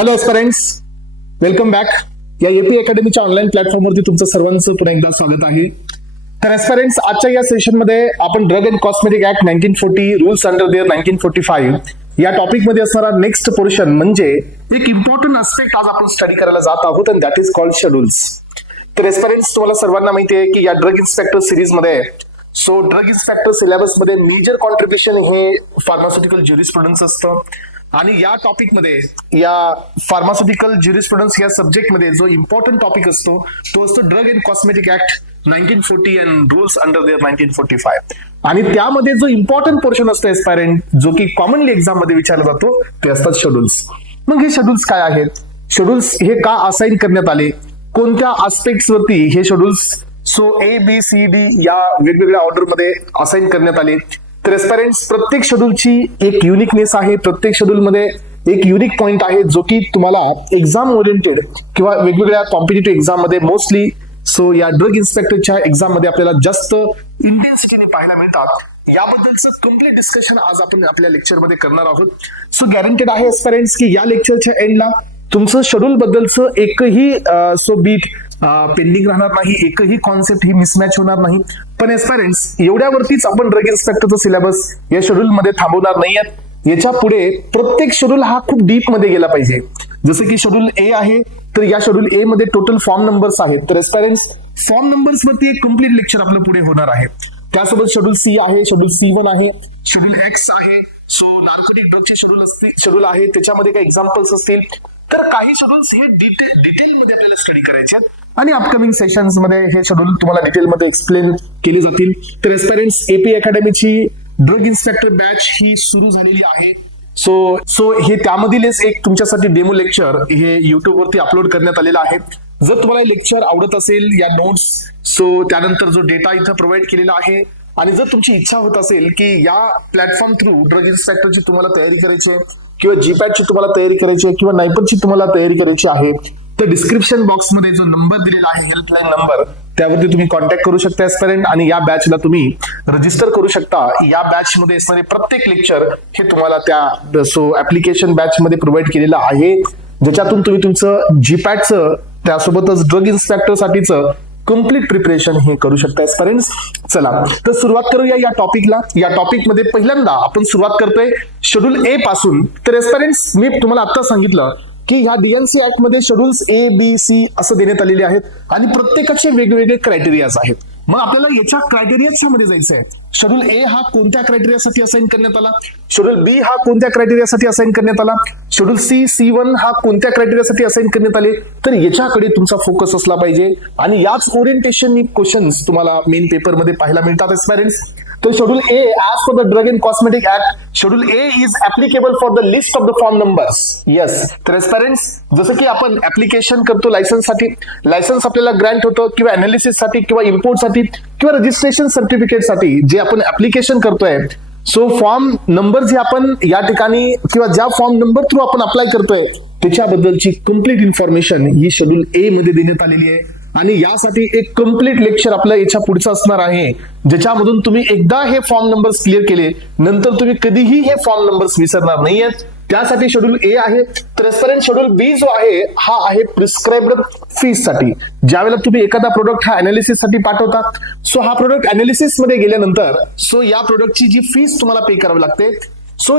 Hello aspirants, welcome back. या AP अकॅडमीच्या online प्लॅटफॉर्मवरती तुमचं सर्वांचं पुन्हा एकदा स्वागत आहे. तर एस्पिरंट्स, आजच्या या सेशनमध्ये आपण drug and cosmetic act 1940 rules under their 1945 या टॉपिक मध्ये असणारा नेक्स्ट पोर्शन म्हणजे एक इम्पॉर्टंट आस्पेक्ट आज आपण स्टडी करायला जात आहोत आणि दॅट इज कॉल्ड शेड्यूल्स. तर एस्पिरंट्स, तुम्हाला सर्वांना माहिती आहे की या ड्रग इन्स्पेक्टर सिरीज मध्ये ड्रग इन्स्पेक्टर सिलेबस मध्ये मेजर कॉन्ट्रीब्युशन हे फार्मास्युटिकल ज्युरिस्प्रुडन्स असतं आणि या टॉपिक मध्ये या फार्मास्युटिकल ज्युरिस्प्रुडन्स या सब्जेक्ट मध्ये जो इम्पॉर्टंट टॉपिक असतो तो असतो drug and cosmetic act 1940 and rules under their 1945. आणि त्यामध्ये जो इम्पॉर्टंट पोर्शन असतो एस्पायरंट, जो की कॉमनली एक्झाम मध्ये विचारला जातो, ते असतात शेड्यूल्स. मग हे शेड्यूल्स काय आहेत? शेड्यूल्स हे का असाइन करण्यात आले? कोणत्या आस्पेक्ट्स वरती हे schedules A B C D या वेगवेगळ्या ऑर्डर मध्ये असाइन करण्यात आले? तर एस्पिरंट्स, प्रत्येक शेड्यूलची एक युनिकनेस आहे, प्रत्येक शेड्यूल मध्ये एक युनिक पॉइंट आहे जो की तुम्हाला एक्झाम ओरिएंटेड किंवा वेगवेगळ्या कॉम्पिटिटिव्ह एक्झाम मध्ये मोस्टली या ड्रग इन्स्पेक्टरच्या एक्झाम मध्ये आपल्याला जास्त इंटेन्सिटीने पाहायला मिळतात. याबद्दलचं कम्प्लीट डिस्कशन आज आपण आपल्या लेक्चरमध्ये करणार आहोत. गॅरंटेड आहे एस्पिरंट्स की या लेक्चरच्या एंडला तुमचं शेड्यूल बद्दलचं एकही बीट पेंडिंग राहणार नाही, एकही कॉन्सेप्ट ही मिसमॅच होणार नाही. पण एस्पिरंट्स, एवढ्यावरतीच आपण ड्रग इन्स्पेक्टरचा सिलेबस या शेड्यूल मध्ये थांबवणार नाहीयेत. याच्या पुढे प्रत्येक शेड्यूल हा खूप डीप मध्ये गेला पाहिजे. जसं की शेड्यूल ए आहे, तर या शेड्यूल ए मध्ये टोटल फॉर्म नंबर्स आहेत. तर एस्पिरंट्स, फॉर्म नंबर्स वरती एक कम्प्लीट लेक्चर आपलं पुढे होणार आहे. त्यासोबत शेड्यूल सी आहे, शेड्यूल C1 आहे, शेड्यूल एक्स आहे. नार्कोटिक ड्रगचे शेड्यूल आहे, त्याच्यामध्ये काही एक्झाम्पल्स असतील. तर काही शेड्यूल्स हे डिटेल मध्ये आपल्याला स्टडी करायचे आहेत आणि अपकमिंग सेशन्स मध्ये हे शेड्यूल तुम्हाला डिटेल मध्ये एक्सप्लेन केले जातील. तर एस्पिरंट्स, एपी अकॅडमीची ड्रग इन्स्पेक्टर बॅच ही सुरू झालेली आहे. हे त्यामधीलच एक तुमच्यासाठी डेमो लेक्चर हे युट्यूब वरती अपलोड करण्यात आलेलं आहे. जर तुम्हाला लेक्चर आवडत असेल, या नोट्स त्यानंतर जो डेटा इथं प्रोव्हाइड केलेला आहे, आणि जर तुमची इच्छा होत असेल की या प्लॅटफॉर्म थ्रू ड्रग इन्स्पेक्टरची तुम्हाला तयारी करायची आहे किंवा जीपॅटची तुम्हाला तयारी करायची आहे किंवा नायपरची तुम्हाला तयारी करायची आहे, तर डिस्क्रिप्शन बॉक्समध्ये जो नंबर दिलेला आहे, हेल्पलाईन नंबर, त्यावरती तुम्ही कॉन्टॅक्ट करू शकता एस्पिरंट आणि या बॅचला तुम्ही रजिस्टर करू शकता. या बॅच मध्ये असणारे प्रत्येक लेक्चर हे तुम्हाला त्या ऍप्लिकेशन बॅच मध्ये प्रोव्हाइड केलेलं आहे, ज्याच्यातून तुम्ही तुमचं जीपॅटचं त्यासोबतच ड्रग इन्स्पेक्टर साठीचं कम्प्लीट प्रिपरेशन हे करू शकता एस्पिरंट्स. चला तर सुरुवात करूया या टॉपिकला. या टॉपिक मध्ये पहिल्यांदा आपण सुरुवात करतोय शेड्यूल ए पासून. तर एस्पिरंट्स, मी तुम्हाला आता सांगितलं की ह्या डीएनसी ऍक्ट मध्ये शेड्यूल्स ए बी सी असं देण्यात आलेले आहेत आणि प्रत्येकाचे वेगवेगळे क्रायटेरियाज आहेत. मग आपल्याला याच्या क्रायटेरियाच्या मध्ये जायचं आहे. शेड्यूल ए हा कोणत्या क्रायटेरियासाठी असाइन करण्यात आला, शेड्यूल बी हा कोणत्या क्रायटेरियासाठी असाइन करण्यात आला, शेड्यूल C1 हा कोणत्या क्रायटेरियासाठी असाइन करण्यात आले, तर याच्याकडे तुमचा फोकस असला पाहिजे. आणि याच ओरिएंटेशन क्वेश्चन्स तुम्हाला मेन पेपर मध्ये पाहायला मिळतात एस्पिरंट्स. तर schedule A, as per the drug and cosmetic act, schedule A is applicable for the list of the form numbers. Yes, तर एस्पिरंट्स, जसं की आपण ऍप्लिकेशन करतो लायसन्ससाठी, लायसन्स आपल्याला ग्रँट होतं किंवा अनालिसिस साठी किंवा इम्पोर्ट साठी किंवा रजिस्ट्रेशन सर्टिफिकेट साठी जे आपण ऍप्लिकेशन करतोय, फॉर्म नंबर जे आपण या ठिकाणी किंवा ज्या फॉर्म नंबर थ्रू आपण अप्लाय करतोय त्याच्याबद्दलची कम्प्लीट इन्फॉर्मेशन ही शेड्यूल ए मध्ये देण्यात आलेली आहे. आणि यासाठी एक कम्प्लीट लेक्चर आपल्या याच्या पुढचं असणार आहे, ज्याच्यामधून तुम्ही एकदा हे फॉर्म नंबर्स क्लिअर केले नंतर तुम्ही कधीही हे फॉर्म नंबर्स विसरणार नाहीयेत. त्यासाठी शेड्यूल ए आहे. तर एस्पिरंट, शेड्यूल बी जो आहे हा आहे प्रिस्क्राइब्ड फीस साठी. ज्यावेळेला तुम्ही एखादा प्रोडक्ट हा अनालिसिस साठी पाठवता, हा प्रोडक्ट अनालिसिस मध्ये गेल्यानंतर या प्रोडक्टची जी फीस तुम्हाला पे करावी लागते,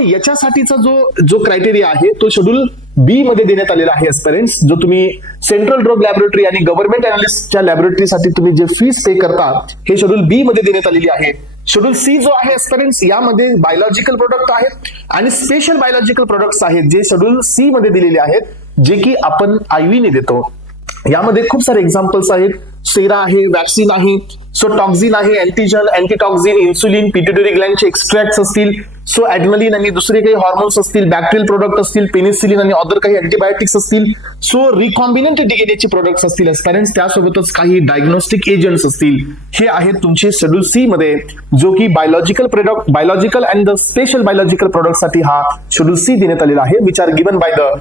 याच्यासाठीचा जो क्रायटेरिया आहे तो शेड्यूल बी मध्ये देण्यात आलेला आहे एस्पिरंट्स. जो तुम्ही सेंट्रल ड्रग लॅबोरेटरी आणि गव्हर्नमेंट अनालिस्टच्या लॅबोरेटरीसाठी तुम्ही जे फीस पे करता हे शेड्यूल बी मध्ये देण्यात आलेली आहे. शेड्यूल सी जो आहे एस्पिरंट्स, यामध्ये बायोलॉजिकल प्रोडक्ट आहेत आणि स्पेशल बायोलॉजिकल प्रोडक्ट्स आहेत जे शेड्यूल सी मध्ये दिलेले आहेत, जे की आपण आयव्हीने देतो. यामध्ये खूप सारे एक्झाम्पल्स आहेत. सेरा आहे, वॅक्सिन आहे, टॉक्झिन आहे, अँटीजन, अँटीटॉक्झिन, इन्सुलिन, पिट्युटरी ग्लँडचे एक्स्ट्रॅक्ट्स असतील, ऍडमलिन आणि दुसरे काही हॉर्मोन्स असतील, बॅक्टेरियल प्रोडक्ट असतील, पेनिसिलिन आणि अदर काही अँटीबायोटिक्स असतील, रिकॉम्बिनंट डीएनएचे प्रोडक्ट्स असतील एस्पिरंट्स, त्यासोबतच काही डायग्नोस्टिक एजंट्स असतील. हे आहेत तुमचे शेड्यूल सी मध्ये, जो की biological and the special biological product साठी हा शेड्यूल सी देण्यात आलेला आहे, which are given by the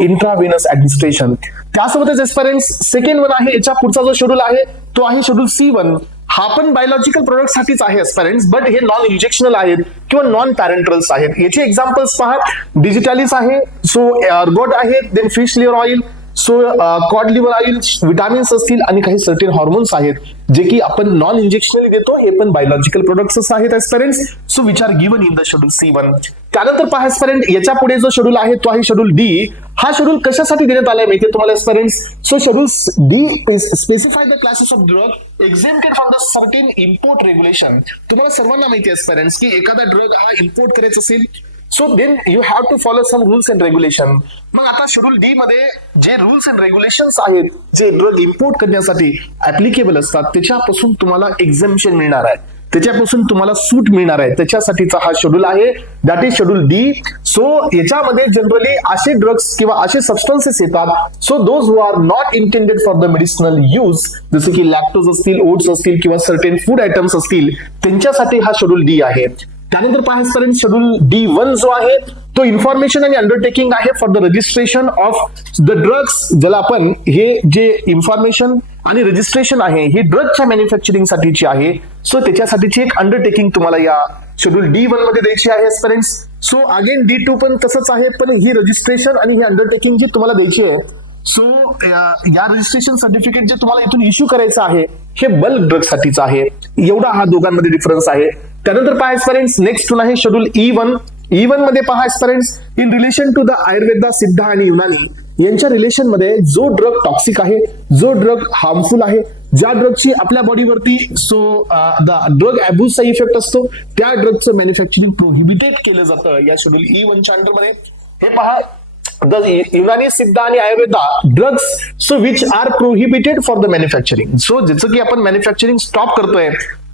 intravenous administration. त्यासोबतच एस्पिरंट्स, सेकंड वन आहे, याच्या पुढचा जो शेड्यूल आहे तो आहे शेड्यूल C1. हा पण बायोलॉजिकल प्रोडक्ट साठीच आहे एस्पायरंट्स, बट हे नॉन इंजेक्शनल आहेत किंवा नॉन पॅरेंटल्स आहेत. याचे एक्झाम्पल्स पहा, डिजिटॅलिस आहे, सो अर्गोट आहे, then fish liver oil, so cod liver oil, vitamins असतील आणि काही सर्टेन हॉर्मोन्स आहेत जे की आपण नॉन इंजेक्शनली देतो. हे पण बायोलॉजिकल प्रोडक्ट्स आहेत aspirants, so which are given in the schedule C1. त्यानंतर पहा एस्पायरंट, याच्या पुढे जो शेड्यूल आहे तो आहे शेड्यूल D. हा शेड्यूल कशासाठी देण्यात आलाय माहितीये तुम्हाला aspirants? So schedule D specify the classes of drug exempted from the certain import regulation. तुम्हाला सर्वांना माहिती आहे एस्पायरंट्स की एखादा ड्रग हा इम्पोर्ट करायचा असेल, so then you have to follow some rules and regulation. मग आता शेड्यूल D मध्ये जे रूल्स अँड रेग्युलेशन्स आहेत जे ड्रग इम्पोर्ट करण्यासाठी ऍप्लिकेबल असतात त्याच्यापासून तुम्हाला एक्झेम्पशन मिळणार आहे, त्याच्यापासून तुम्हाला सूट मिळणार आहे, त्याच्यासाठीचा हा शेड्यूल आहे, that is schedule D. So याच्यामध्ये जनरली असे ड्रग्स किंवा असे सबस्टन्सेस येतात, so those who are not intended for the medicinal use, जसे की लॅक्टोज असतील, ओट्स असतील किंवा सर्टेन फूड आयटम्स असतील, त्यांच्यासाठी हा शेड्यूल D आहे. त्यानंतर पाहायचं शेड्यूल D1 जो आहे तो इन्फॉर्मेशन आणि अंडरटेकिंग आहे for the registration of the drugs, ज्याला आपण हे जे इन्फॉर्मेशन आणि रजिस्ट्रेशन आहे ही ड्रगच्या मॅन्युफॅक्चरिंग साठीची आहे. सो त्याच्यासाठीची एक अंडरटेकिंग तुम्हाला या शेड्यूल D1 मध्ये द्यायची आहे एस्पिरंट्स. सो अगेन D2 पण तसंच आहे, पण ही रजिस्ट्रेशन आणि ही अंडरटेकिंग जी तुम्हाला द्यायची आहे, सो या रजिस्ट्रेशन सर्टिफिकेट जे तुम्हाला इथून इश्यू करायचं आहे हे बल्क ड्रग साठीचं आहे. एवढा हा दोघांमध्ये डिफरन्स आहे. त्यानंतर पहा एस्पिरंट्स, नेक्स्ट आहे शेड्यूल E1. E1 मध्ये पहा aspirants, in relation to the Ayurveda, Siddha आणि युनानी यांच्या रिलेशन मध्ये जो ड्रग टॉक्सिक आहे, जो ड्रग हार्मफुल आहे, ज्या ड्रगची आपल्या बॉडीवरती द ड्रग अब्यूजचा इफेक्ट असतो, त्या ड्रगचं मॅन्युफॅक्चरिंग प्रोहिबिटेड केलं जातं या शेड्यूल E1 च्या अंडरमध्ये. हे पहा, द युनानी, सिद्ध आणि Ayurveda drugs so which R prohibited for the manufacturing. So ज्याचं की आपण मॅन्युफॅक्चरिंग स्टॉप करतोय.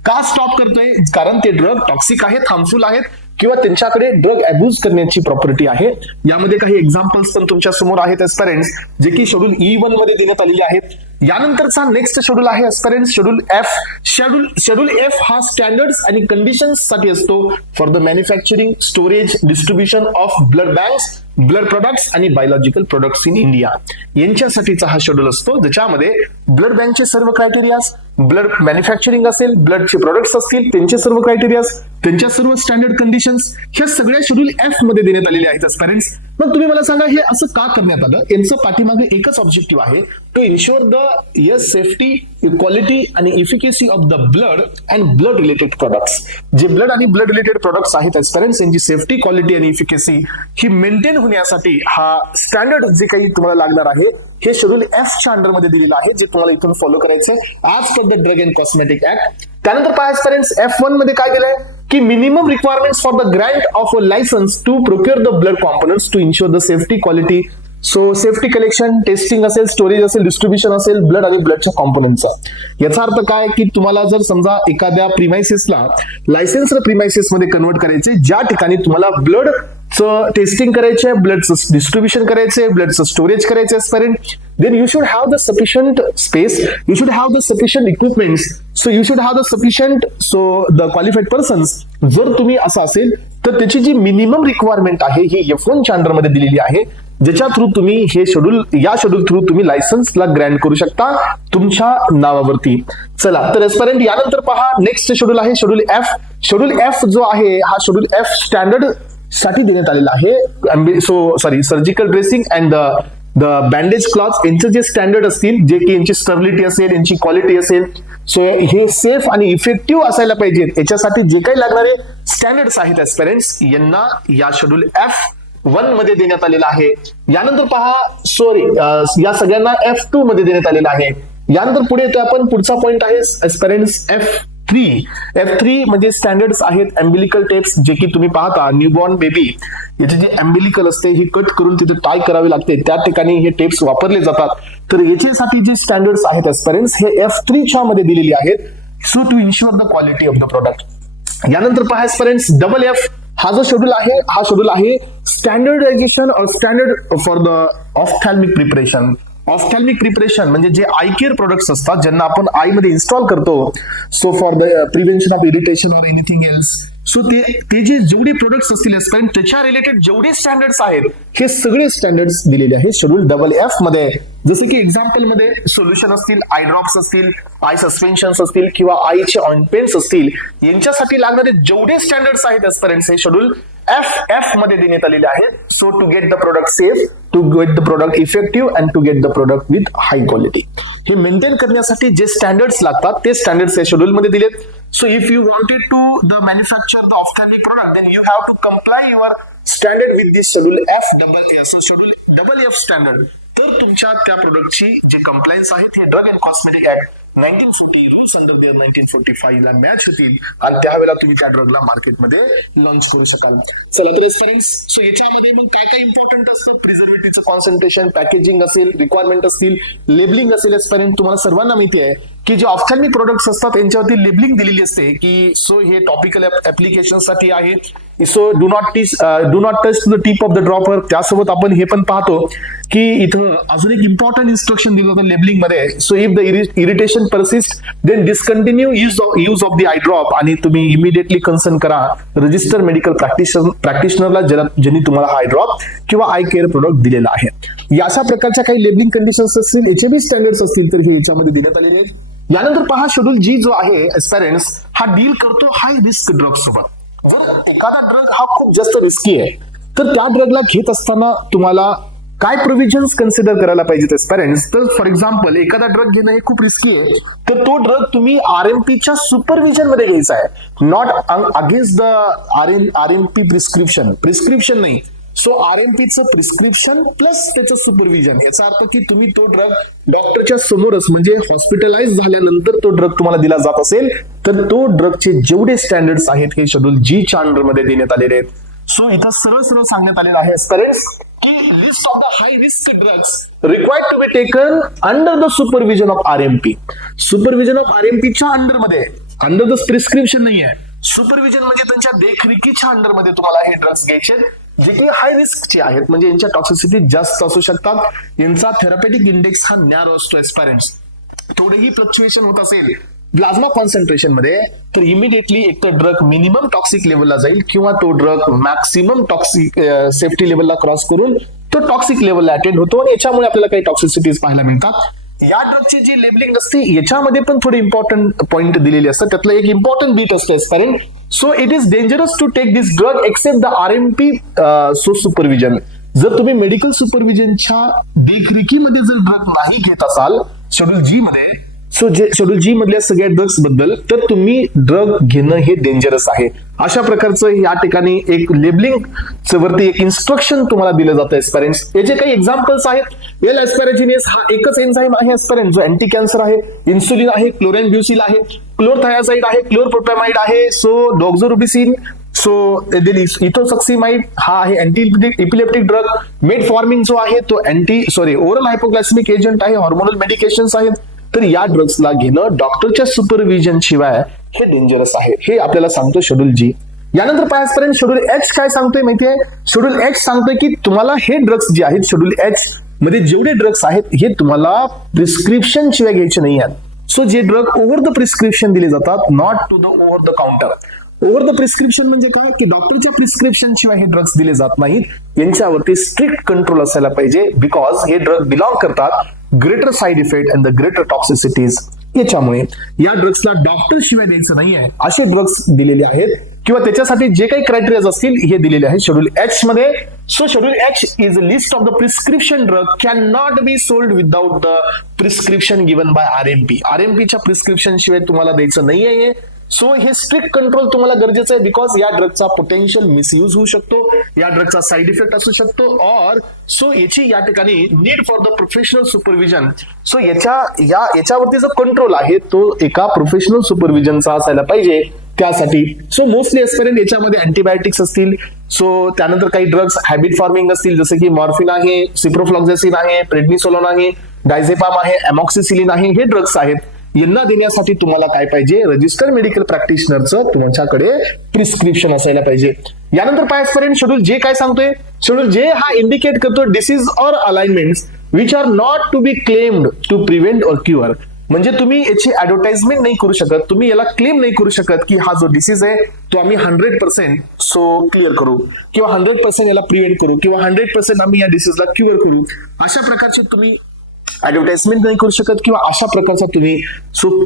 का स्टॉप करतोय? कारण ते ड्रग टॉक्सिक आहेत, हार्मफुल आहेत किंवा त्यांच्याकडे ड्रग अब्यूज करण्याची प्रॉपर्टी आहे. यामध्ये काही एक्झाम्पल्स पण तुमच्या समोर आहेत एस्पिरंट्स, जे की शेड्यूल E1 मध्ये देण्यात आलेले आहेत. यानंतरचा नेक्स्ट शेड्यूल आहे एस्पिरंट्स शेड्यूल F. शेड्यूल F हा स्टँडर्ड्स आणि कंडिशन्स साठी असतो for the manufacturing, storage, distribution of blood banks, blood products आणि बायोलॉजिकल प्रोडक्ट्स इन इंडिया यांच्यासाठीचा हा शेड्यूल असतो, ज्याच्यामध्ये ब्लड बँकचे सर्व क्रायटेरियाज, ब्लड मॅन्युफॅक्चरिंग असेल, ब्लडचे प्रोडक्ट्स असतील त्यांचे सर्व क्रायटेरियाज, त्यांच्या सर्व स्टँडर्ड कंडिशन्स ह्या सगळ्या शेड्यूल F मध्ये देण्यात आलेले आहेत एस्पिरंट्स. मग तुम्ही मला सांगा, हे असं का करण्यात आलं? यांचं पाठीमागे एकच ऑब्जेक्टिव्ह आहे, to ensure the safety, quality आणि efficacy of the blood and blood related products. जे ब्लड आणि ब्लड रिलेटेड प्रोडक्ट्स आहेत एस्पिरंट्स, यांची सेफ्टी, क्वालिटी आणि इफिकेसी ही मेंटेन होण्यासाठी हा स्टँडर्ड जे काही तुम्हाला लागणार आहे हे शेड्यूल F च्या अंडर मध्ये दिलेलं आहे, जे तुम्हाला इथून फॉलो करायचं as per the drug and cosmetic act. त्यानंतर पहा एस्पिरंट्स, F1 मध्ये काय दिलंय की minimum requirements for the grant of a licence to procure the blood components to ensure the safety, quality. So safety collection, testing असेल, storage असेल, distribution असेल blood आणि ब्लडच्या कॉम्पोनंटचा. याचा अर्थ काय की तुम्हाला जर समजा एखाद्या प्रिमायसिसला लायसन्स प्रिमायसिस मध्ये कन्वर्ट करायचे, ज्या ठिकाणी तुम्हाला ब्लड टेस्टिंग करायचे, ब्लडचं डिस्ट्रीब्युशन करायचे, ब्लडचं स्टोरेज करायचे एस्पिरंट, then you should have the sufficient space, you should have the sufficient equipments, so you should have the sufficient, so the qualified persons. जर तुम्ही असं असेल तर त्याची जी मिनिमम रिक्वायरमेंट आहे ही F1 च्या अंडर मध्ये दिलेली आहे, ज्याच्या थ्रू तुम्ही हे या शेड्यूल थ्रू तुम्ही लायसन्सला ग्रँट करू शकता तुमच्या नावावरती. चला तर एस्पिरंट, यानंतर पहा नेक्स्ट शेड्यूल आहे शेड्यूल F. शेड्यूल F जो आहे हा शेड्यूल F स्टँडर्ड साठी देण्यात आलेला आहे. So sorry, surgical dressing and the bandage cloth यांचे जे स्टँडर्ड असतील, जे की यांची स्टॅबिलिटी असेल, यांची क्वालिटी असेल, सो हे सेफ आणि इफेक्टिव्ह असायला पाहिजेत. याच्यासाठी जे काही लागणारे स्टँडर्ड्स आहेत एस्पिरंट्स, यांना या शेड्यूल F1 मध्ये देण्यात आलेला आहे. यानंतर पहा, सॉरी, या सगळ्यांना F2 मध्ये देण्यात आलेला आहे. यानंतर पुढे येतो आपण, पुढचा पॉइंट आहे एस्पिरंट्स F3 म्हणजे स्टँडर्ड्स आहेत अम्बिलिकल टेप्स, जे की तुम्ही पाहता न्यूबॉर्न बेबी याचे जे अम्बिलिकल असते ही कट करून तिथे टाय करावी लागते, त्या ठिकाणी हे टेप्स वापरले जातात. तर याच्यासाठी जे स्टँडर्ड्स आहेत एस्पिरंट्स हे F3 च्या मध्ये दिलेली आहेत, so to ensure the quality of the product. यानंतर पहा एस्पिरंट्स, डबल F हा जो शेड्यूल आहे हा शेड्यूल आहे स्टँडर्डायझेशन और standard for the ophthalmic preparation. Ophthalmic preparation म्हणजे जे आय केअर प्रोडक्ट्स असतात ज्यांना आपण आय मध्ये इन्स्टॉल करतो, so for the prevention of irritation और एनिथिंग एल्स. सो ते जे जेवढे प्रोडक्ट्स असतील एस्पिरंट त्याच्या रिलेटेड जेवढे स्टँडर्ड्स आहेत हे सगळे स्टँडर्ड्स दिलेले आहेत शेड्यूल डबल F मध्ये. जसं की एक्झाम्पल मध्ये सोल्युशन असतील, आय ड्रॉप्स असतील, आय सस्पेन्शन असतील किंवा आईचे ऑइंटमेंट्स असतील, यांच्यासाठी लागणारे जेवढे स्टँडर्ड्स आहेत एस्पिरंट्स हे शेड्यूल एफ मध्ये देण्यात आलेले आहेत. So to get the product safe, to get the product effective and to get the product with high quality, हे मेंटेन करण्यासाठी जे स्टँडर्ड्स लागतात ते स्टँडर्ड्स या शेड्यूल मध्ये दिलेत. So if you wanted to the manufacture the ophthalmic product then you have to comply your standard with this schedule F double F. So schedule double F standard, तर तुमच्या त्या प्रोडक्टची जे कंप्लायन्स आहेत हे drug and cosmetic act 1940 rules under the 1945 ला match होतील आणि त्यावेळेला तुम्ही त्या ड्रगला मार्केटमध्ये लॉन्च करू शकाल. चला तर एस्पिरंट्स, सो याच्यामध्ये मग काय काय इम्पॉर्टंट असतं, प्रिझर्वेटिव्हचं कॉन्सन्ट्रेशन, पॅकेजिंग असेल, रिक्वायरमेंट असतील, लेबलिंग असेल. एस्पिरंट तुम्हाला सर्वांना माहिती आहे की जे ऑप्थॅल्मिक प्रोडक्ट्स असतात त्यांच्यावरती लेबलिंग दिलेली असते की सो हे टॉपिकल ऍप्लिकेशन साठी आहे. So do not touch the tip of the dropper. त्यासोबत आपण हे पण पाहतो की इथं अजून एक इम्पॉर्टंट इन्स्ट्रक्शन दिलं होतं लेबलिंग मध्ये. So if the irritation persist then discontinue use of the eye drop आणि तुम्ही इमिडिएटली कन्सर्न करा रजिस्टर मेडिकल प्रॅक्टिशनरला ज्यांनी तुम्हाला आय ड्रॉप किंवा आय केअर प्रोडक्ट दिलेला आहे. अशा प्रकारच्या काही लेबलिंग कंडिशन्स असतील, एचएबी स्टँडर्ड्स असतील तर हे याच्यामध्ये देण्यात आलेले आहेत. यानंतर पहा शेड्यूल जी जो आहे एस्पिरंट्स हा डील करतो हाय रिस्क ड्रग सोबत. जर एखादा ड्रग हा खूप जास्त रिस्की आहे तर त्या ड्रगला घेत असताना तुम्हाला काय प्रोव्हिजन्स कन्सिडर करायला पाहिजेत एस्पिरंट्स. तर फॉर एक्झाम्पल एखादा ड्रग घेणं हे खूप रिस्की आहे तर तो ड्रग तुम्ही आरएमपीच्या सुपरविजन मध्ये घ्यायचा आहे, not against the RMP prescription नाही. सो आरएमपीचं प्रिस्क्रिप्शन प्लस त्याचं सुपरविजन, याचा अर्थ की तुम्ही तो ड्रग डॉक्टरच्या समोरच म्हणजे हॉस्पिटलाइज झाल्यानंतर तो ड्रग तुम्हाला दिला जात असेल तर तो ड्रगचे जेवढे स्टँडर्ड्स आहेत हे शेड्यूल जी च्या अंडर मध्ये देण्यात आलेले आहेत. सो इथं सरळ सरळ सांगण्यात आलेलं आहे एस्पिरंट्स की list of the high risk drugs required to be taken under the supervision of RMP. Supervision of आरएमपीच्या अंडर मध्ये, अंडर द प्रिस्क्रिप्शन नाही आहे. सुपरविजन म्हणजे त्यांच्या देखरेखीच्या अंडर मध्ये तुम्हाला हे ड्रग्स घ्यायचे जे की हाय रिस्कचे आहेत, म्हणजे यांच्या टॉक्सिसिटी जास्त असू शकतात, यांचा थेरपेटिक इंडेक्स हा नॅरो असतो एस्पिरंट्स. थोडेही फ्लक्च्युएशन होत असेल प्लाझ्मा कॉन्सन्ट्रेशन मध्ये तर इमिडिएटली एक तर ड्रग मिनिमम टॉक्सिक लेवलला जाईल किंवा तो ड्रग मॅक्सिमम टॉक्सिक सेफ्टी लेवलला क्रॉस करून तो टॉक्सिक लेवलला अटेंड होतो आणि याच्यामुळे आपल्याला काही टॉक्सिसिटीज पाहायला मिळतात. या ड्रगची जी लेबलिंग असते याच्यामध्ये पण थोडे इम्पॉर्टंट पॉइंट दिलेले असतात. त्यातलं एक इम्पॉर्टंट बीट असतो aspirant. So it is dangerous to take this drug except the RMP so supervision. जर तुम्ही मेडिकल सुपरविजनच्या देखरेखीमध्ये जर ड्रग नाही घेत असाल शेड्यूल जी मध्ये, सो शेड्यूल जी मधल्या सगळ्या ड्रग्स बद्दल तर तुम्ही ड्रग घेणं हे डेंजरस आहे. अशा प्रकारचं या ठिकाणी एक लेबलिंग वरती एक इन्स्ट्रक्शन तुम्हाला दिलं जातं एस्पिरंट्स. याचे काही एक्झाम्पल्स आहेत. एल एस्पॅराजिनेस हा एकच एन्झाईम आहे एस्पिरंट जो अँटी कॅन्सर आहे, इन्सुलिन आहे, क्लोरेनब्युसिल आहे, क्लोरथायाझाइड आहे, क्लोरप्रोपॅमाइड आहे, सो डॉक्झोरुबिसिन, सो इथोसक्सिमाइड हा आहे अँटी इपिलेप्टिक ड्रग. मेटफॉर्मिन जो आहे तो ओरल हायपोग्लायसेमिक एजंट आहे, हॉर्मोनल मेडिकेशन्स आहेत. तर या ड्रग्सला घेणं डॉक्टरच्या सुपरविजन शिवाय हे डेंजरस आहे, हे आपल्याला सांगतो शेड्यूल जी. यानंतर पाहिजेपर्यंत शेड्यूल एच काय सांगतोय माहितीये, शेड्यूल एच सांगतोय की तुम्हाला हे ड्रग्स जे आहेत शेड्यूल एच मध्ये जेवढे ड्रग्स आहेत हे तुम्हाला प्रिस्क्रिप्शन शिवाय घ्यायचे नाही आहेत. सो जे ड्रग ओव्हर द प्रिस्क्रिप्शन दिले जातात, not to the over the counter. Over the prescription म्हणजे काय की डॉक्टरच्या प्रिस्क्रिप्शन शिवाय हे ड्रग्स दिले जात नाहीत, यांच्यावरती स्ट्रिक्ट कंट्रोल असायला पाहिजे. बिकॉज हे ड्रग बिलॉंग करतात greater side effect and the greater toxicities. याच्यामुळे या ड्रग्सला डॉक्टर शिवाय द्यायचं नाहीये, असे ड्रग्स दिलेले आहेत किंवा त्याच्यासाठी जे काही क्रायटेरिया असतील हे दिलेले आहेत शेड्यूल एच मध्ये. So schedule H is a list of the prescription drug can not be sold without the prescription given by RMP. आरएमपीच्या प्रिस्क्रिप्शन शिवाय तुम्हाला द्यायचं नाहीये. सो हे स्ट्रिक्ट कंट्रोल तुम्हाला गरजेचं आहे. बिकॉज या ड्रगचा पोटेन्शियल मिसयूज होऊ शकतो, या ड्रगचा साईड इफेक्ट असू शकतो, और सो याची या ठिकाणी need for the professional supervision. So याच्यावरती जो कंट्रोल आहे तो एका प्रोफेशनल सुपरविजनचा असायला पाहिजे त्यासाठी. सो मोस्टली एस्पिरंट याच्यामध्ये अँटीबायोटिक्स असतील, सो त्यानंतर काही ड्रग्स हॅबिट फॉर्मिंग असतील जसे की मॉर्फिन आहे, सिप्रोफ्लॉक्झेसिन आहे, प्रेडनिसोलोन आहे, डायझेपाम आहे, अमॉक्सिसिलिन आहे, हे ड्रग्स आहेत. यांना देण्यासाठी तुम्हाला काय पाहिजे, रजिस्टर्ड मेडिकल प्रॅक्टिशनरचं तुमच्याकडे प्रिस्क्रिप्शन असायला पाहिजे. यानंतर पाहिजेपर्यंत शेड्यूल जे काय सांगतोय, शेड्यूल जे हा इंडिकेट करतो disease or ailments which are not to be claimed to prevent or cure. म्हणजे तुम्ही याची ऍडव्हर्टाइजमेंट नाही करू शकत, तुम्ही याला क्लेम नाही करू शकत की हा जो डिसीज आहे तो आम्ही 100% सो क्लिअर करू किंवा 100% याला प्रिव्हेंट करू किंवा 100% आम्ही या डिसीजला क्युअर करू. अशा प्रकारचे तुम्ही ऍडव्हर्टाइजमेंट नाही करू शकत किंवा अशा प्रकारचा तुम्ही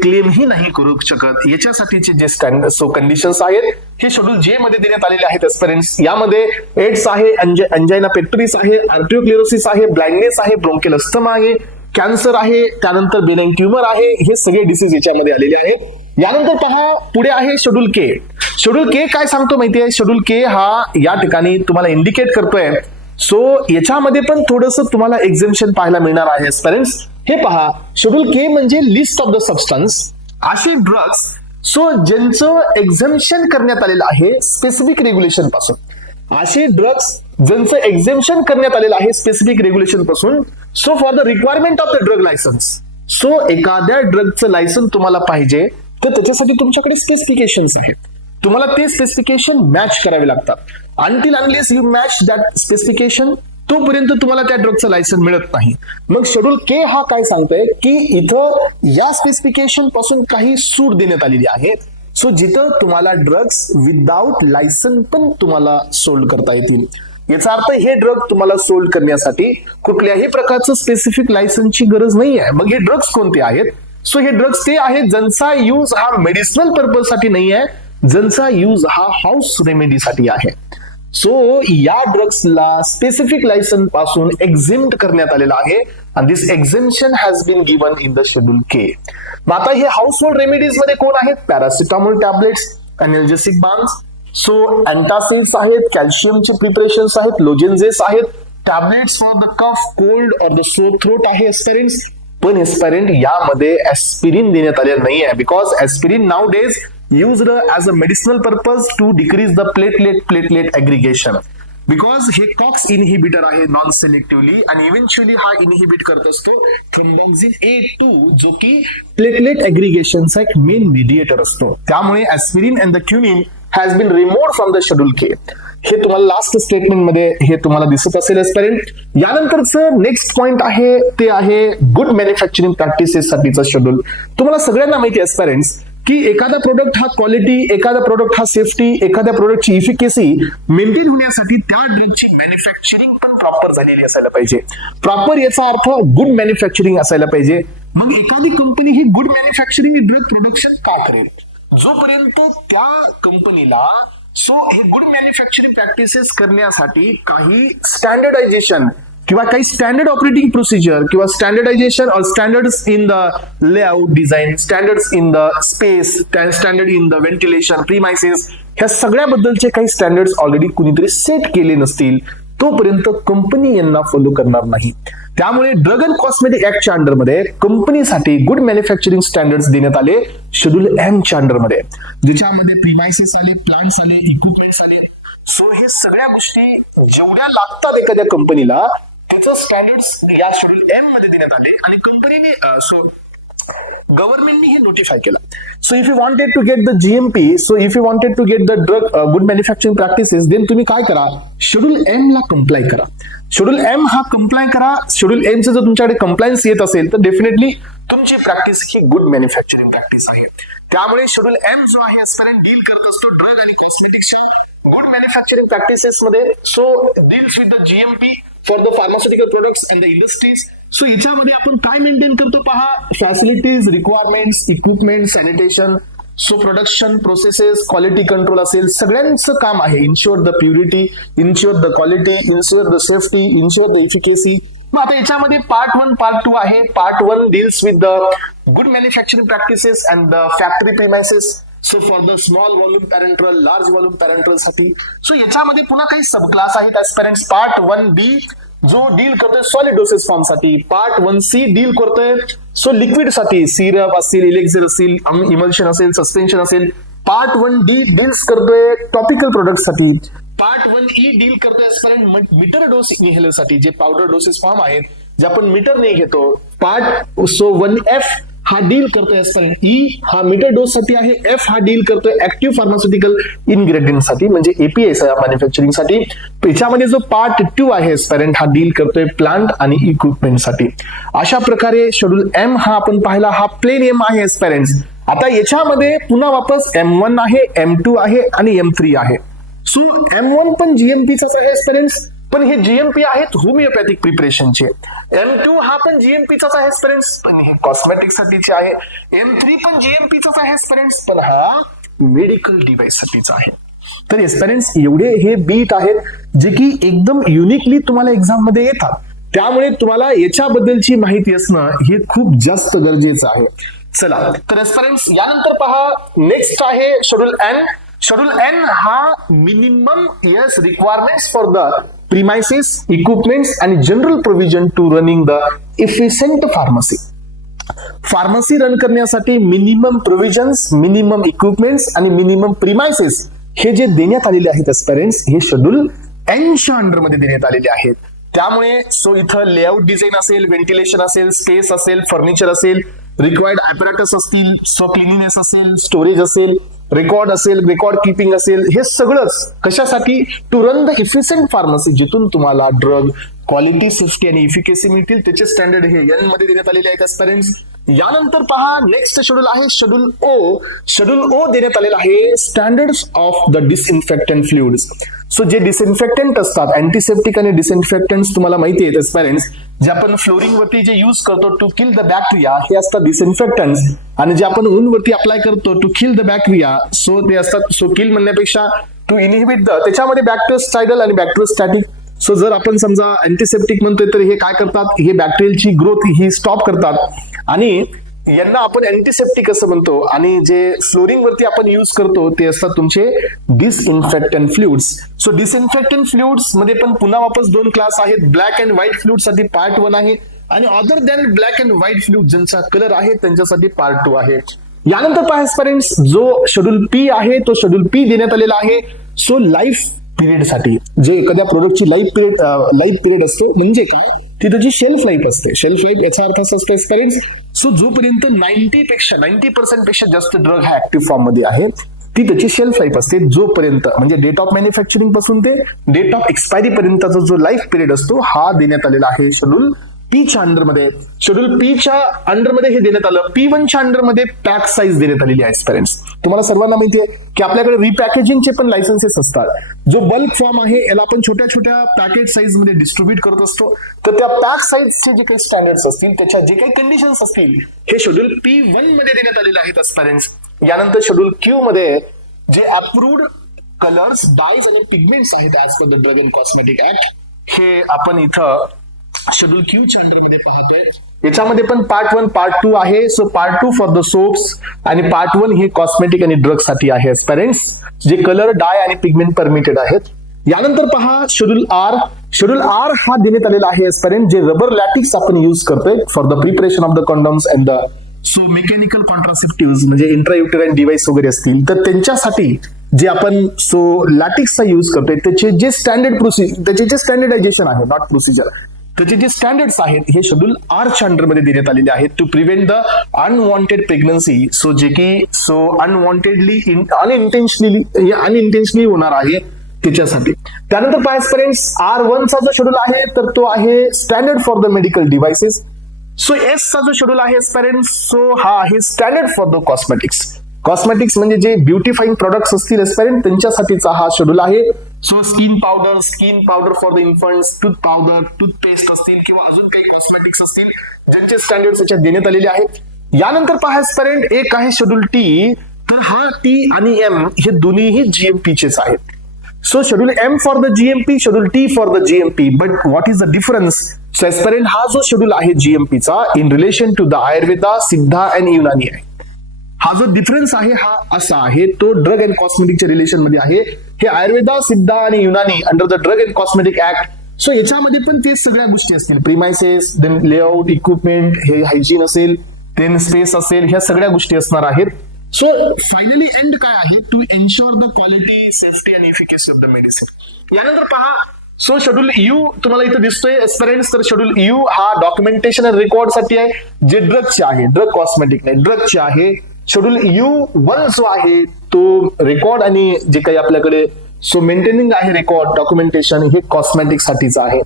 क्लेमही नाही करू शकत. याच्यासाठीचे जे स्टँडर्ड कंडिशन्स आहेत हे शेड्यूल जे मध्ये देण्यात आलेले आहेत एस्पिरंट्स. यामध्ये एड्स आहे, अंजायना पेक्टोरिस आहे, आर्टिओक्लेरोसिस आहे, ब्लाइंडनेस आहे, ब्रोंकियल अस्थमा आहे, कॅन्सर आहे, त्यानंतर बेनाइन ट्युमर आहे, हे सगळे डिसीज याच्यामध्ये आलेले आहेत. यानंतर पहा पुढे आहे शेड्यूल के. शेड्यूल के काय सांगतो माहितीये? शेड्यूल के हा या ठिकाणी तुम्हाला इंडिकेट करतोय. सो याच्यामध्ये पण थोडंसं तुम्हाला एक्झेम्पशन पाहायला मिळणार आहे एस्पिरंट्स. हे पहा, शेड्यूल के म्हणजे लिस्ट ऑफ द सबस्टन्स, असे ड्रग्स ज्यांचं एक्झेम्पशन करण्यात आलेलं आहे स्पेसिफिक रेग्युलेशन पासून. असे ड्रग्स ज्यांचं एक्झेम्पशन करण्यात आलेलं आहे स्पेसिफिक रेग्युलेशन पासून. So for the requirement of the drug licence, एखाद्या ड्रगचं लायसन्स तुम्हाला पाहिजे तर त्याच्यासाठी तुमच्याकडे स्पेसिफिकेशन्स आहेत. तुम्हाला ते स्पेसिफिकेशन मॅच करावे लागतात. Until unless you match that specification, तोपर्यंत तुम्हाला त्या ड्रगचं लायसन्स मिळत नाही. मग शेड्यूल के हा काय सांगतोय की इथं या स्पेसिफिकेशन पासून काही सूट देण्यात आलेली आहे. जिथं तुम्हाला ड्रग्स विदाउट लायसन्स पण तुम्हाला सोल्ड करता येतील. याचा अर्थ हे ड्रग तुम्हाला सोल्ड करण्यासाठी कुठल्याही प्रकारचं स्पेसिफिक लायसन्सची गरज नाही आहे. मग हे ड्रग्स कोणते आहेत? हे ड्रग्स ते आहेत ज्यांचा यूज हा मेडिसिनल पर्पज साठी नाही आहे, ज्यांचा यूज हा हाऊस रेमेडीसाठी आहे. या ड्रग्सला स्पेसिफिक लायसन्स पासून एक्झिम्प्ट करण्यात आलेला आहे आणि this exemption has been given in the schedule K. मग आता हे हाऊस होल्ड रेमेडीज मध्ये कोण आहेत? Paracetamol tablets, analgesic balms, antacids आहेत, कॅल्शियमचे प्रिपरेशन्स आहेत, लोजेन्जेस आहेत, tablets for the cough, cold और द सोर थ्रोट आहे एस्पिरिन्स. पण एस्पिरिन यामध्ये एस्पिरिन देण्यात आले नाही आहे, because aspirin now days used as a medicinal purpose to decrease the platelet aggregation. Because हे कॉक्स इनहिबिटर आहे नॉन सेलेक्टिव्हली आणि इव्हेंच्युअली हा इनहिबिट करत असतो थ्रोम्बोक्सिन A2 जो की प्लेटलेट एग्रीगेशनचा एक मेन मीडिएटर असतो. त्यामुळे aspirin and the quinine has been removed from the schedule K. हे तुम्हाला लास्ट स्टेटमेंट मध्ये हे तुम्हाला दिसत असेल एस्पिरिन. यानंतरचं नेक्स्ट पॉइंट आहे ते आहे गुड मॅन्युफॅक्चरिंग प्रॅक्टिसेस साठीचं शेड्यूल. तुम्हाला सगळ्यांना माहिती आहे एस्पिरिन्स की एखादा प्रोडक्ट हा क्वालिटी, एखादा प्रोडक्ट हा सेफ्टी, एखाद्या प्रोडक्टची इफिकेसी मेंटेन होण्यासाठी त्या ड्रगची मॅन्युफॅक्चरिंग पण प्रॉपर झालेली असायला पाहिजे. प्रॉपर याचा अर्थ गुड मॅन्युफॅक्चरिंग असायला पाहिजे. मग एखादी कंपनी ही गुड मॅन्युफॅक्चरिंग ड्रग प्रोडक्शन का करेल? जोपर्यंत त्या कंपनीला हे गुड मॅन्युफॅक्चरिंग प्रॅक्टिसेस करण्यासाठी काही स्टँडर्डायझेशन किंवा काही स्टँडर्ड ऑपरेटिंग प्रोसिजर किंवा स्टँडर्डायझेशन और standards in the layout design, standards in the space, standard in the ventilation, premises, ह्या सगळ्याबद्दलचे काही स्टँडर्ड्स ऑलरेडी कुणीतरी सेट केले नसतील तोपर्यंत कंपनी यांना फॉलो करणार नाही. त्यामुळे ड्रग अँड कॉस्मेटिक ऍक्टच्या अंडरमध्ये कंपनीसाठी गुड मॅन्युफॅक्चरिंग स्टँडर्ड्स देण्यात आले शेड्यूल एम च्या अंडरमध्ये, ज्याच्यामध्ये प्रीमायसेस आले, प्लांट्स आले, इक्विपमेंट्स आले. हे सगळ्या गोष्टी जेवढ्या लागतात एखाद्या कंपनीला त्याचं स्टँडर्ड्स या शेड्यूल एम मध्ये देण्यात आले आणि कंपनीने गव्हर्नमेंटने हे नोटिफाय केलं. If you wanted to get the GMP, if you wanted to get the drug good manufacturing practices, then तुम्ही काय करा? शेड्यूल एम ला कंप्लाय करा. शेड्यूल एम हा कंप्लाय करा. शेड्यूल एम चे जर तुमच्याकडे कंप्लायन्स येत असेल तर डेफिनेटली तुमची प्रॅक्टिस ही गुड मॅन्युफॅक्चरिंग प्रॅक्टिस आहे. त्यामुळे शेड्यूल एम जो आहे आजपर्यंत डील करत असतो ड्रग आणि कॉस्मेटिक्सच्या गुड मॅन्युफॅक्चरिंग प्रॅक्टिसेस मध्ये. Deals with the GMP for the pharmaceutical products and the industries. याच्यामध्ये आपण काय मेंटेन करतो पहा? Facilities, requirements, equipment, sanitation, production processes, quality control असेल, सगळ्यांचं काम आहे. Ensure the purity, ensure the quality, ensure the safety, ensure the efficacy. मग आता याच्यामध्ये पार्ट 1, पार्ट 2 आहे. Part 1 deals with the good manufacturing practices and the factory premises. For the small volume parenteral, large volume parenteral याच्यामध्ये पुन्हा काही सब class आहेत ऍस्पिरंट्स. Part 1B जो deal करतोय सॉलिड डोसेस फॉर्म साठी. पार्ट 1C डील करतोय liquid साठी, सिरप असेल, इलेक्झर असेल, इमल्शन असेल, सस्पेन्शन असेल. पार्ट 1D डील्स करतोय टॉपिकल प्रोडक्ट साठी. पार्ट 1E डील करतोय ऍस्पिरंट मीटर डोस इनहेलर साठी, जे पावडर डोसेस फॉर्म आहेत जे आपण मीटर नाही घेतो. पार्ट 1F हा डील करतोय एस्पिरंट. E हा मीटर डोस साठी आहे. F हा डील करतोय ऍक्टिव्ह फार्मास्युटिकल इन्ग्रेडियंट साठी म्हणजे API मॅन्युफॅक्चरिंग साठी. याच्यामध्ये जो पार्ट 2 आहे एस्पिरंट हा डील करतोय प्लांट आणि इक्विपमेंट साठी. अशा प्रकारे शेड्यूल एम हा आपण पाहिला, हा प्लेन एम आहे एस्पिरंट. आता याच्यामध्ये पुन्हा वापस M1 आहे, M2 आहे आणि M3 आहे. M1 पण GMPचाच आहे एस्पिरंट. पण हे जीएमपी आहेत होमिओपॅथिक प्रिपरेशनचे. M2 हा पण जीएमपीचाच आहे स्टुडंट्स, पण हे कॉस्मेटिक साठीचे आहे. M3 पण जीएमपीचाच आहे स्टुडंट्स, पण हा मेडिकल डिव्हाइस साठीचा आहे. तर एस्पिरंट्स एवढे हे बीट आहेत जे की एकदम युनिकली तुम्हाला एक्झाम मध्ये येतात. त्यामुळे तुम्हाला याच्याबद्दलची माहिती असणं हे खूप जास्त गरजेचं आहे. चला तर एस्पिरंट्स यानंतर पहा, नेक्स्ट आहे शेड्यूल एन. शेड्यूल एन हा minimum years requirements for the premises, equipments आणि general provision to running the efficient pharmacy. Pharmacy run करण्यासाठी मिनिमम प्रोव्हिजन्स, मिनिमम इक्विपमेंट्स आणि मिनिमम प्रिमाइसेस हे जे देण्यात आलेले आहेत एस्पिरंट्स, हे शेड्यूल एनच्या अंडरमध्ये देण्यात आलेले आहेत. त्यामुळे सो इथं लेआउट डिझाईन असेल, व्हेंटिलेशन असेल, स्पेस असेल, फर्निचर असेल, रिक्वायर्ड ॲपरेटस असतील, सो क्लिनिनेस असेल, स्टोरेज असेल, रेकॉर्ड असेल, रेकॉर्ड कीपिंग असेल, हे सगळंच कशासाठी? To run the efficient pharmacy, जिथून तुम्हाला ड्रग क्वालिटी, सेफ्टी आणि इफिकेसी मिळतील. त्याचे स्टँडर्ड हे एन मध्ये देण्यात आलेले आहेत एस्पिरंट्स. यानंतर पहा, नेक्स्ट शेड्यूल आहे शेड्यूल ओ. शेड्यूल ओ देण्यात आलेला आहे standards of the disinfectant fluids. So जे डिसइन्फेक्टंट असतात, अँटीसेप्टिक आणि डिसइन्फेक्टंट तुम्हाला माहिती आहेत एस्पिरंट्स, जे आपण फ्लोरिंग वरती जे युज करतो टू किल द बॅक्टेरिया हे असतात डिसइन्फेक्टंट, आणि जे आपण ऊन वरती अप्लाय करतो to kill the bacteria so ते असतात, सो किल म्हणण्यापेक्षा टू इनहिबिट द, त्याच्यामध्ये बॅक्टेरियोस्टाइडल आणि बॅक्टेरियोस्टॅटिक. सो जर आपण समजा अँटीसेप्टिक म्हणतोय तर हे काय करतात, हे बॅक्टेरियलची ग्रोथ ही स्टॉप करतात आणि यांना आपण अँटीसेप्टिक असं म्हणतो. आणि जे फ्लोरिंग वरती आपण युज करतो ते असतात तुमचे disinfectant fluids. So disinfectant fluids मध्ये पण पुन्हा वापस दोन क्लास आहेत. ब्लॅक अँड व्हाईट फ्लुइड साठी पार्ट 1 आहे आणि other than black and white fluid ज्यांचा कलर आहे त्यांच्यासाठी पार्ट 2 आहे. यानंतर पहा एस्पिरंट्स, जो शेड्यूल पी आहे तो शेड्यूल पी देण्यात आलेला आहे. सो लाईफ पिरियड साठी, जे एखाद्या प्रोडक्टची लाईफ पिरियड असतो म्हणजे काय, ती त्याची शेल्फ लाईफ असते. शेल्फ लाईफ याचा अर्थ असा असतो एस्पिरंट्स, सो जोपर्यंत 90% पेक्षा जास्त ड्रग हा ऍक्टिव्ह फॉर्म मध्ये आहे ती त्याची शेल्फ लाईफ असते. जोपर्यंत म्हणजे डेट ऑफ मॅन्युफॅक्चरिंग पासून ते डेट ऑफ एक्सपायरी पर्यंतचा जो लाईफ पिरियड असतो हा देण्यात आलेला आहे शेड्यूल पीच्या अंडरमध्ये. शेड्यूल पीच्या अंडरमध्ये हे देण्यात आलं. P1च्या अंडरमध्ये पॅक साईज देण्यात आलेली आहे एस्पिरंट्स. तुम्हाला सर्वांना माहिती आहे की आपल्याकडे रिपॅकेजिंगचे पण लायसन्सेस असतात. जो बल्क फॉर्म आहे याला आपण छोट्या छोट्या पॅकेट साईज मध्ये डिस्ट्रीब्यूट करत असतो. तर त्या पॅक साईजचे जे काही स्टँडर्ड्स असतील, त्याच्या जे काही कंडिशन्स असतील, हे शेड्यूल P1 मध्ये देण्यात आलेले आहेत एस्पिरंट्स. यानंतर शेड्यूल क्यू मध्ये जे अप्रूव्ड कलर्स, डायज आणि पिगमेंट्स आहेत as per the drug and cosmetic act, हे आपण इथं शेड्यूल क्यूच्या अंडरमध्ये पाहतोय. याच्यामध्ये पण पार्ट 1 पार्ट 2 आहे. So part 2 for the soaps आणि पार्ट 1 हे कॉस्मेटिक आणि ड्रग साठी आहे एस्पिरंट्स, जे कलर, डाय आणि पिगमेंट परमिटेड आहेत. यानंतर पहा शेड्यूल आर. शेड्यूल आर हा देण्यात आलेला आहे एस्पिरंट, जे रबर लॅटिक्स आपण युज करतोय for the preparation of the condoms and the so mechanical contraceptive, म्हणजे इंट्रायुटेराइन डिव्हाइस वगैरे असतील तर त्यांच्यासाठी जे आपण सो लॅटिक्सचा युज करतोय त्याचे जे स्टँडर्ड प्रोसिजर, त्याचे जे स्टँडर्डायझेशन आहे, नॉट प्रोसिजर, त्याचे जे स्टँडर्ड्स आहेत हे शेड्यूल आरच्या अंडरमध्ये देण्यात आलेले आहेत to prevent the unwanted pregnancy. So जे की सो अनवॉन्टेडली अनइंटेन्शनली होणार आहे त्याच्यासाठी. त्यानंतर पायस्परेंट्स R1 चा जो शेड्यूल आहे तर तो आहे standard for the medical devices. So S चा जो शेड्यूल आहे एस्पिरंट्स, सो हा आहे standard for the cosmetics. Cosmetics म्हणजे जे ब्युटिफाईंग प्रोडक्ट्स असतील एस्पिरंट त्यांच्यासाठीचा हा शेड्यूल आहे. So skin powder for the infants, tooth powder, toothpaste असतील किंवा अजून काही कॉस्मेटिक्स असतील ज्यांचे स्टँडर्ड्स याच्यात देण्यात आलेले आहेत. यानंतर पहा एस्पिरंट एक आहे शेड्यूल टी. तर हा टी आणि एम हे दोन्हीही जीएमपीचेच आहेत. So schedule M for the GMP, schedule T for the GMP. But what is the difference? So एस्पिरंट हा जो शेड्यूल आहे GMP चा in relation to the Ayurveda, Siddha and Unani आहे. हा जो डिफरन्स आहे हा असा आहे, तो ड्रग अँड कॉस्मेटिकच्या रिलेशन मध्ये आहे. हे आयुर्वेदा, सिद्धा आणि Unani under the drug and cosmetic act. So याच्यामध्ये पण तेच सगळ्या गोष्टी असतील. प्रिमायसेस, देन लेआउट, इक्विपमेंट, हे हायजीन असेल, देन स्पेस असेल, ह्या सगळ्या गोष्टी असणार आहेत. सो फायनली एंड काय आहे, to ensure the quality, safety and efficacy of the medicine. यानंतर पहा, सो शेड्यूल यू तुम्हाला इथे दिसतोय एस्पिरंट्स. तर शेड्यूल यू हा डॉक्युमेंटेशन आणि रेकॉर्ड साठी आहे, जे ड्रगचे आहे, ड्रग कॉस्मेटिक नाही, ड्रगचे आहे. शेड्यूल U1 जो आहे तो रेकॉर्ड आणि जे काही आपल्याकडे सो मेंटेनिंग आहे रेकॉर्ड, डॉक्युमेंटेशन, हे कॉस्मेटिक साठीच आहे.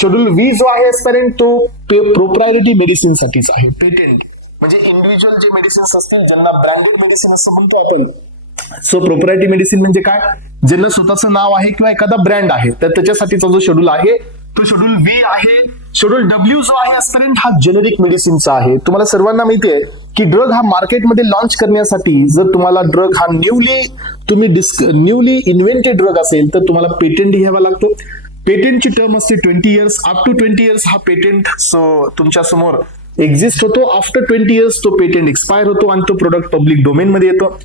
शेड्यूल V जो आहे एस्पिरंट तो प्रोप्रायरिटी मेडिसिन साठीच आहे, पेटेंट म्हणजे इंडिव्हिज्युअल जे मेडिसिन्स असतील ज्यांना ब्रँडेड मेडिसिन असं म्हणतो आपण. सो प्रोप्रायरिटी मेडिसिन म्हणजे काय, ज्यांना स्वतःचं नाव आहे किंवा एखादा ब्रँड आहे, तर त्याच्यासाठीचा जो शेड्यूल आहे तो शेड्यूल व्ही आहे. शेड्यूल डब्ल्यू जो आहे आजपर्यंत हा जेनेरिक मेडिसिनचा आहे. तुम्हाला सर्वांना माहिती आहे की ड्रग हा मार्केटमध्ये लॉन्च करण्यासाठी जर तुम्हाला ड्रग हा न्यूली इन्व्हेंटेड ड्रग असेल तर तुम्हाला पेटंट घ्यावा लागतो. पेटंटची टर्म असते 20 इयर्स. अप टू 20 इयर्स हा पेटंट तुमच्या समोर एक्झिस्ट होतो. आफ्टर 20 इयर्स तो पेटंट एक्सपायर होतो आणि तो प्रोडक्ट पब्लिक डोमेन मध्ये येतो.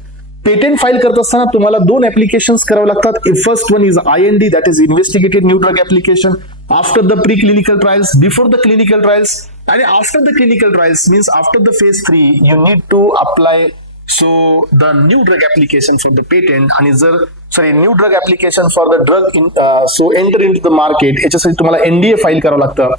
पेटंट फाईल करत असताना तुम्हाला 2 ऍप्लिकेशन्स करावे लागतात. First one is IND, that is investigated new drug application. After the pre clinical trials, before the clinical trials आणि after the clinical trials means after the phase 3 you need to apply the new drug application for the patent आणि new drug application for the drug enter in the market. याच्यासाठी तुम्हाला NDA file करावं लागतं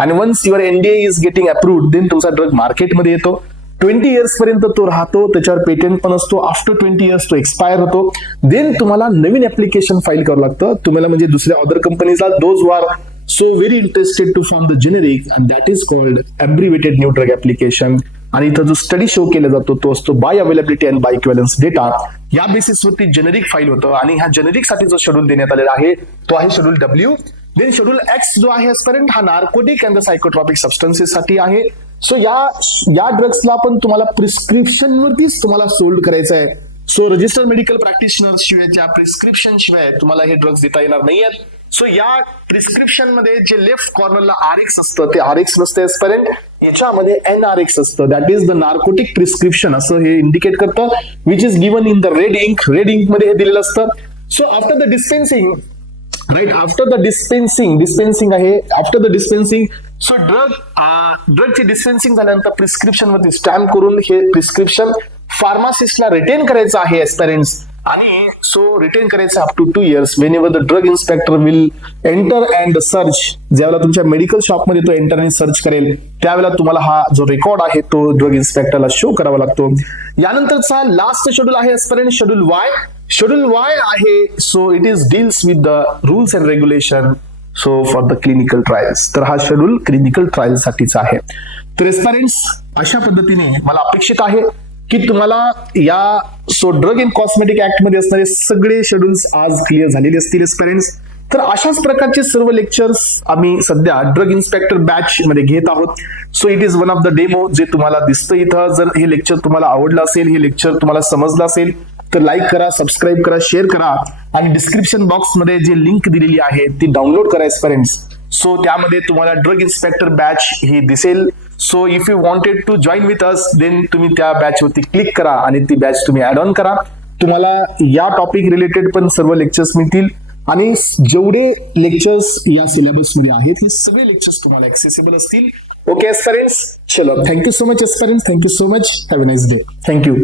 आणि once your NDA is getting approved then तुमचा drug मार्केटमध्ये येतो. 20 years पर्यंत तो राहतो, त्याच्यावर पेटंट पण असतो. आफ्टर 20 इयर्स तो एक्सपायर होतो. देन तुम्हाला नवीन ऍप्लिकेशन फाईल करावं लागतं तुम्हाला, म्हणजे दुसऱ्या अदर कंपनीजला. Those are so very interested to form the generic and that is called abbreviated new drug application. आणि इथं जो स्टडी शो केला जातो तो असतो bioavailability and bioequivalence data. या बेसिसवरती जेनेरिक फाईल होतं आणि ह्या जेनेरिक साठी जो शेड्यूल देण्यात आलेला आहे तो आहे schedule W. Then schedule X जो आहे आजपर्यंत हा नार्कोटिक अँड सायकोट्रॉपिक सबस्टन्सेस साठी आहे. या ड्रग्सला पण तुम्हाला प्रिस्क्रिप्शन वरतीच तुम्हाला सोल्ड करायचं आहे. रजिस्टर्ड मेडिकल प्रॅक्टिशनर शिवायच्या प्रिस्क्रिप्शन शिवाय तुम्हाला हे ड्रग्स देता येणार नाहीयेत. या प्रिस्क्रिप्शन मध्ये जे लेफ्ट कॉर्नरला RX असतं ते RX नसते आजपर्यंत. याच्यामध्ये NRX असतं, that is the narcotic prescription असं हे इंडिकेट करतं, which is given in the red ink मध्ये हे दिलेलं असतं. आफ्टर द डिस्पेन्सिंग आहे. आफ्टर द डिस्पेन्सिंग ड्रगची डिस्पेन्सिंग झाल्यानंतर प्रिस्क्रिप्शन वरती स्टॅम्प करून हे प्रिस्क्रिप्शन फार्मासिस्टला रिटेन करायचं आहे एस्पेरेंट्स आणि रिटेन करायचं up to 2 years. Whenever the drug inspector will enter and search, ज्यावेळेला तुमच्या मेडिकल शॉपमध्ये तो एंटर आणि सर्च करेल त्यावेळेला तुम्हाला हा जो रेकॉर्ड आहे तो ड्रग इन्स्पेक्टरला शो करावा लागतो. यानंतरचा लास्ट शेड्यूल आहे आजपर्यंत शेड्यूल वाय. शेड्यूल वाय आहे it is deals with the rules and regulation for the clinical trials. तर हा शेड्यूल क्लिनिकल ट्रायल साठीचा आहे. तर एस्पायरंट्स अशा पद्धतीने मला अपेक्षित आहे की तुम्हाला या ड्रग अँड कॉस्मेटिक ऍक्ट मध्ये असणारे सगळे शेड्यूल्स आज क्लिअर झालेले असतील एस्पायरंट्स. तर अशाच प्रकारचे सर्व लेक्चर्स आम्ही सध्या ड्रग इन्स्पेक्टर बॅच मध्ये घेत आहोत. It is one of the demo जे तुम्हाला दिसतं इथं. जर हे लेक्चर तुम्हाला आवडलं असेल, हे लेक्चर तुम्हाला समजलं असेल तर लाईक करा, सबस्क्राईब करा, शेअर करा आणि डिस्क्रिप्शन बॉक्स मध्ये जे लिंक दिलेली आहे ती डाउनलोड करा एस्पायरंट्स. त्यामध्ये तुम्हाला ड्रग इन्स्पेक्टर बॅच ही दिसेल. If you wanted to join with us then तुम्ही त्या बॅच वरती क्लिक करा आणि ती बॅच तुम्ही ऍड ऑन करा. तुम्हाला या टॉपिक रिलेटेड पण सर्व लेक्चर्स मिळतील आणि जेवढे लेक्चर्स या सिलेबस मध्ये आहेत हे सगळे लेक्चर्स तुम्हाला ऍक्सेसिबल असतील. ओके एस्पायरंट्स, चलो thank you so much aspirants, thank you so much, have a nice day, thank you.